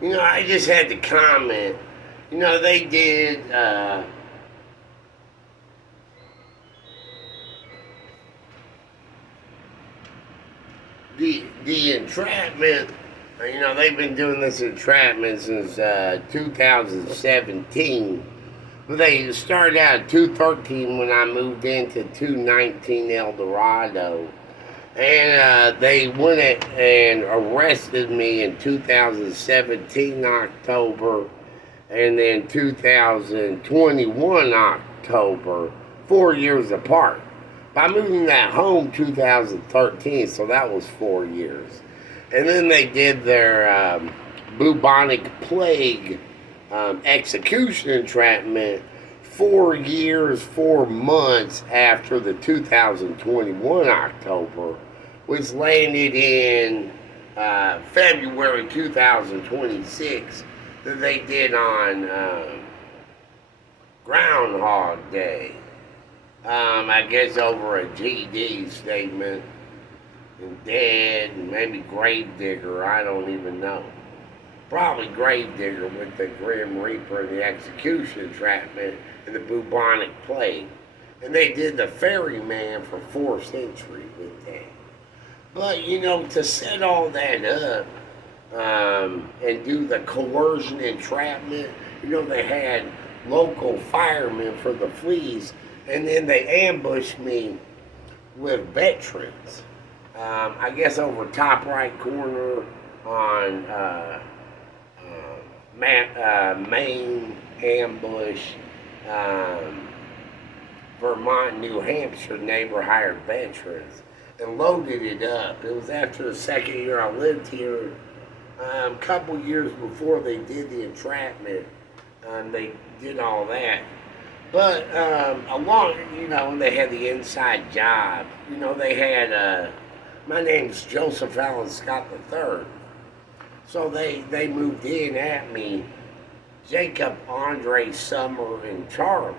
I just had to comment. They did the entrapment. They've been doing this entrapment since 2017. But they started out at 213 when I moved into 219 El Dorado. And they went and arrested me in 2017 October, and then 2021 October, 4 years apart. I moved in that home 2013, so that was 4 years. And then they did their bubonic plague execution entrapment 4 years, 4 months after the 2021 October, which landed in February 2026 that they did on Groundhog Day. I guess over a GD statement, and dead, and maybe Gravedigger, I don't even know. Probably Gravedigger with the Grim Reaper and the execution entrapment and the bubonic plague. And they did the ferryman for 4th century with that. But, to set all that up and do the coercion entrapment, they had local firemen for the fleas, and then they ambushed me with veterans. I guess over top right corner on Maine ambush, Vermont, New Hampshire neighbor hired veterans and loaded it up. It was after the second year I lived here. A couple years before they did the entrapment, they did all that. But they had the inside job. They had, my name's Joseph Allen Scott III. So they moved in at me, Jacob, Andre, Summer, and Charlie,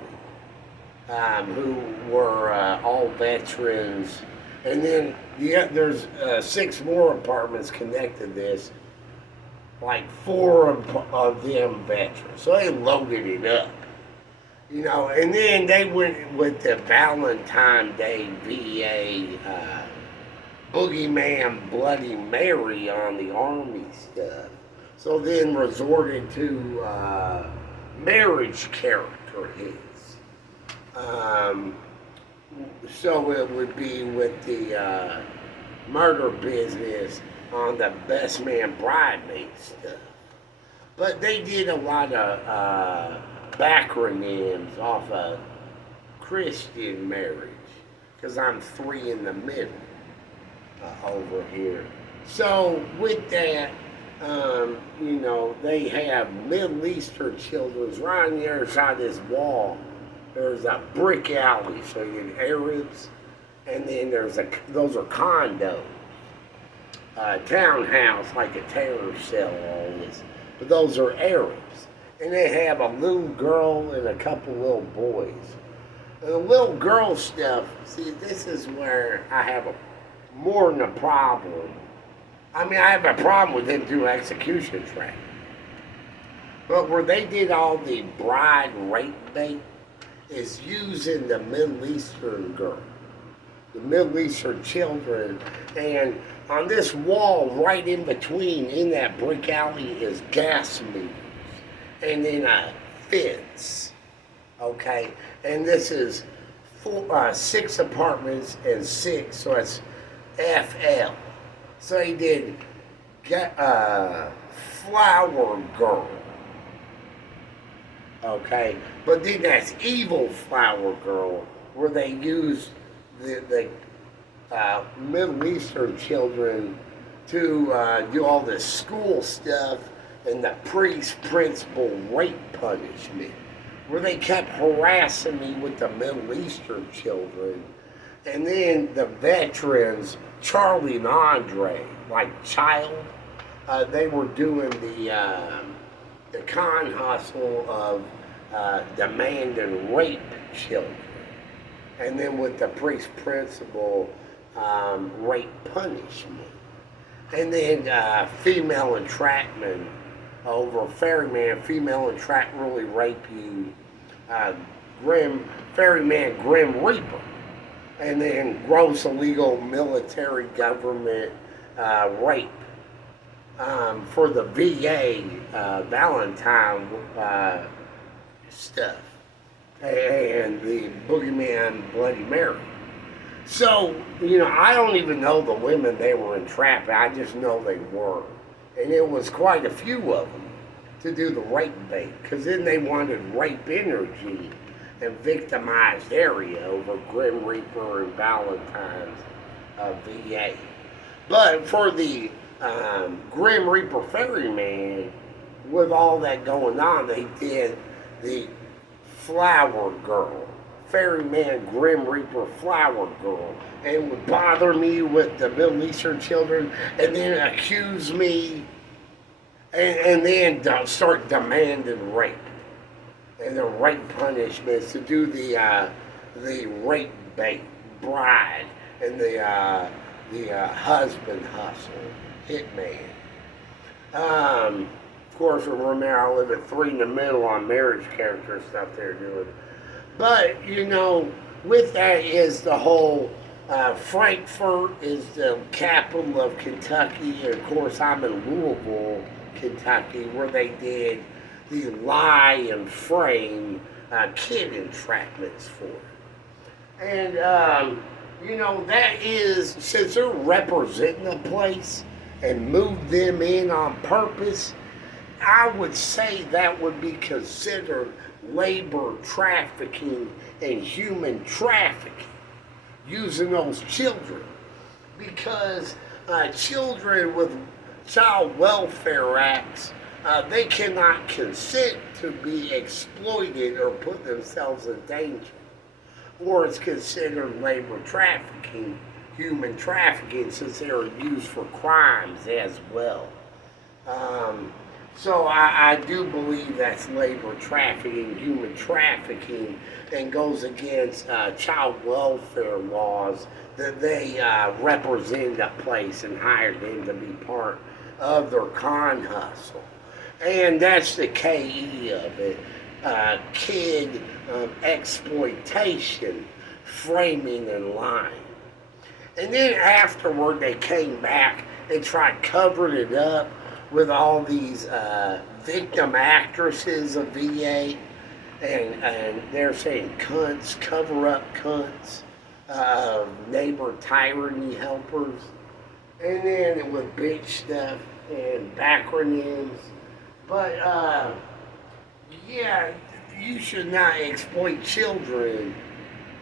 who were all veterans. And then there's 6 more apartments connected to this, like 4 of them veterans. So they loaded it up. And then they went with the Valentine Day VA Boogeyman Bloody Mary on the Army stuff. So then resorted to marriage character hits. So it would be with the murder business on the best man bridesmaid stuff. But they did a lot of backronyms off of Christian marriage, because I'm 3 in the middle over here. So with that, they have Middle Eastern children. Right on the other side of this wall, there's a brick alley, so you get Arabs, and then those are condos. Townhouse, like a terror cell, all this. But those are Arabs. And they have a little girl and a couple little boys. And the little girl stuff, see, this is where I have more than a problem. I have a problem with them doing execution training. But where they did all the bride rape bait is using the Middle Eastern girl, the Middle Eastern children, and on this wall right in between, in that brick alley, is gas meters, and then a fence, okay? And this is 6 apartments and 6, so it's FL. So he did Flower Girl, okay? But then that's Evil Flower Girl, where they use the Middle Eastern children to do all this school stuff and the priest principal rape punishment, where they kept harassing me with the Middle Eastern children. And then the veterans, Charlie and Andre, like child, they were doing the con hustle of demand and rape children. And then with the priest principal, rape punishment. And then female entrapment over ferryman, female and track really rape you, uh, ferryman Grim Reaper, and then gross illegal military government rape for the VA Valentine stuff and the Boogeyman Bloody Mary. So, I don't even know the women they were entrapping. I just know they were. And it was quite a few of them to do the rape bait, because then they wanted rape energy and victimized area over Grim Reaper and Valentine's VA. But for the Grim Reaper Ferryman, with all that going on, they did the Flower Girl. Ferryman Grim Reaper Flower Girl. And it would bother me with the Middle Eastern children and then accuse me and then start demanding rape. And the rape punishments to do the rape bait bride and the husband hustle, hitman. Of course, remember I live at 3 in the middle on marriage character stuff they're doing. But, with that is the whole Frankfurt is the capital of Kentucky. And of course, I'm in Louisville, Kentucky, where they did the lie and frame kid entrapments for it. And, that is, since they're representing a place and moved them in on purpose, I would say that would be considered labor trafficking and human trafficking, using those children. Because children with child welfare acts, they cannot consent to be exploited or put themselves in danger. Or it's considered labor trafficking, human trafficking, since they are used for crimes as well. So I do believe that's labor trafficking, human trafficking, and goes against child welfare laws that they represent a place and hired them to be part of their con hustle. And that's the KE of it. Kid exploitation, framing and lying. And then afterward they came back and tried covering it up with all these victim actresses of VA, and they're saying cunts, cover up cunts, neighbor tyranny helpers, and then with bitch stuff and backronyms. But yeah, you should not exploit children.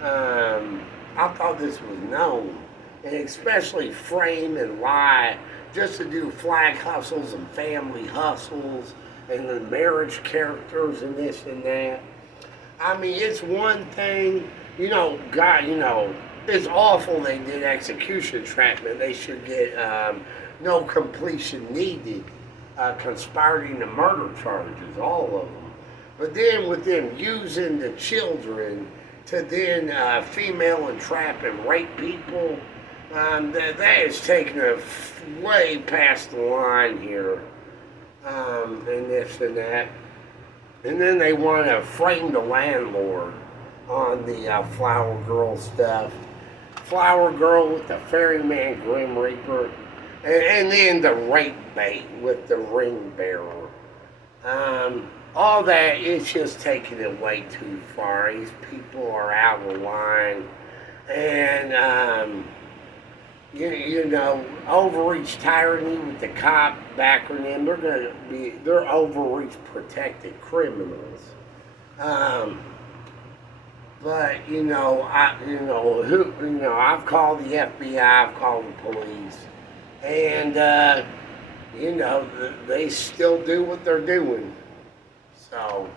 I thought this was known, and especially frame and lie just to do flag hustles and family hustles and the marriage characters and this and that. I mean, it's one thing, God, it's awful they did execution entrapment. They should get no completion needed, conspiring to murder charges, all of them. But then with them using the children to then female entrap and rape people, that is taking it way past the line here, and this and that. And then they want to frame the landlord on the Flower Girl stuff. Flower Girl with the Ferryman Grim Reaper, and then the rape bait with the ring bearer. All that is just taking it way too far. These people are out of line, and overreach tyranny with the cop acronym. They're overreach protected criminals. But I've called the FBI, I've called the police, and they still do what they're doing. So